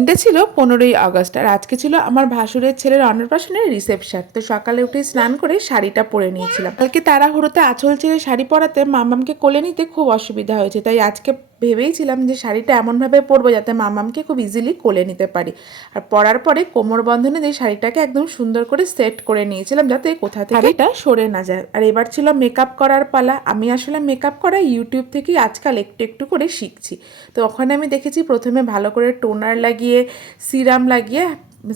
এটা ছিল পনেরোই আগস্ট আর আজকে ছিল আমার ভাসুরের ছেলের অন্নপ্রাশনের রিসেপশন তো সকালে উঠে স্নান করে শাড়িটা পরে নিয়েছিলাম। কালকে তাড়াহুড়োতে আঁচল ছেড়ে শাড়ি পরাতে মামামকে কোলে নিতে খুব অসুবিধা হয়েছে, তাই আজকে ভেবেইছিলাম যে শাড়িটা এমনভাবে পরবো যাতে মামামকে খুব ইজিলি কোলে নিতে পারি। আর পরার পরে কোমর বন্ধনে দিয়ে শাড়িটাকে একদম সুন্দর করে সেট করে নিয়েছিলাম যাতে কোথা থেকে শাড়িটা সরে না যায়। আর এবার ছিল মেকআপ করার পালা। আমি আসলে মেকআপ করা ইউটিউব থেকেই আজকাল একটু একটু করে শিখছি। তো ওখানে আমি দেখেছি প্রথমে ভালো করে টোনার লাগিয়ে সিরাম লাগিয়ে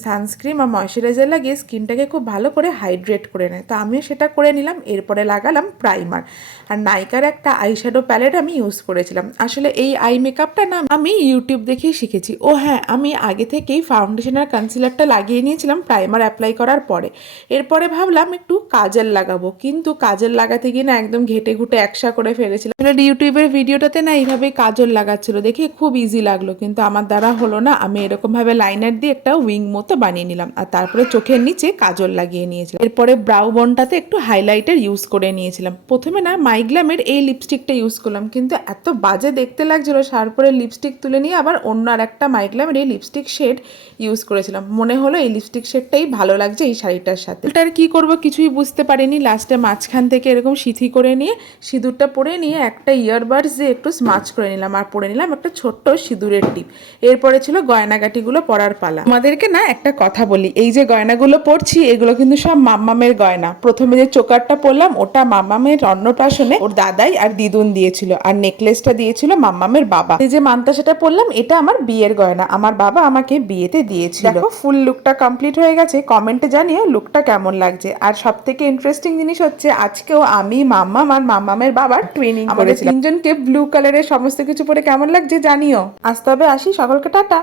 সানস্ক্রিন বা ময়শ্চারাইজার লাগিয়ে স্কিনটাকে খুব ভালো করে হাইড্রেট করে নেয়। তো আমিও সেটা করে নিলাম, এরপরে লাগালাম প্রাইমার। আর নাইকার একটা আইশ্যাডো প্যালেট আমি ইউজ করেছিলাম। আসলে এই আই মেকআপটা না, আমি ইউটিউব দেখেই শিখেছি। ও হ্যাঁ আমি আগে থেকেই ফাউন্ডেশন আর কনসিলারটা লাগিয়ে নিয়েছিলাম প্রাইমার অ্যাপ্লাই করার পরে। এরপরে ভাবলাম একটু কাজল লাগাবো। কিন্তু কাজল লাগাতে গিয়ে না একদম ঘেটে ঘুটে একসা করে ফেলেছিলাম। আসলে ইউটিউবের ভিডিওটাতে না এইভাবেই কাজল লাগাচ্ছিল। দেখে খুব ইজি লাগল। কিন্তু আমার দ্বারা হলো না। আমি এরকমভাবে লাইনার দিয়ে একটা উইং মতো বানিয়ে নিলাম। আর তারপরে চোখের নিচে কাজল লাগিয়ে নিয়েছিলাম। এরপরে ব্রাউ বনটাতে একটু হাইলাইটার ইউজ করে নিয়েছিলাম। প্রথমে না মাইগ্লামের এই লিপস্টিকটা ইউজ করলাম। কিন্তু এত বাজে দেখতে লাগছিল। তারপরে লিপস্টিক তুলে নিয়ে আবার অন্য আর একটা মাইগ্লামের এই লিপস্টিক শেড ইউজ করেছিলাম। মনে হলো এই লিপস্টিক শেডটাই ভালো লাগছে এই শাড়িটার সাথে। এটার কি করব কিছুই বুঝতে পারিনি। লাস্টে মাঝখান থেকে এরকম সিথি করে নিয়ে, সিঁদুরটা পরে নিয়ে একটা ইয়ারবাডস দিয়ে একটু স্মাচ করে নিলাম আর পরে নিলাম একটা ছোট্ট সিঁদুরের টিপ। এরপরে ছিল গয়নাগাটিগুলো পরার পালা। আমাদেরকে না একটা কথা বলি, এই যে গয়নাগুলো পরছি, এগুলো কিন্তু সব মাম্মামের গয়না। প্রথমে যে চোকারটা পরলাম, ওটা মাম্মামের অন্নপ্রাশনে ওর দাদাই আর দিদুন দিয়েছিল আর নেকলেসটা দিয়েছিল মাম্মামের বাবা। এই যে মান্তাসাটা পরলাম, এটা আমার বিয়ের গয়না। আমার বাবা আমাকে বিয়েতে দিয়েছিল। দেখো ফুল লুকটা কমপ্লিট হয়ে গেছে। কমেন্টে জানিও লুকটা কেমন লাগছে। আর সব থেকে ইন্টারেস্টিং জিনিস হচ্ছে, আজকেও আমি মাম্মাম আর মাম্মামের বাবার ট্রেনিং আমাদের তিনজনকে ব্লু কালারের সমস্ত কিছু পরে কেমন লাগছে জানিও। আসতে হবে আসি, সকলকে টাটা।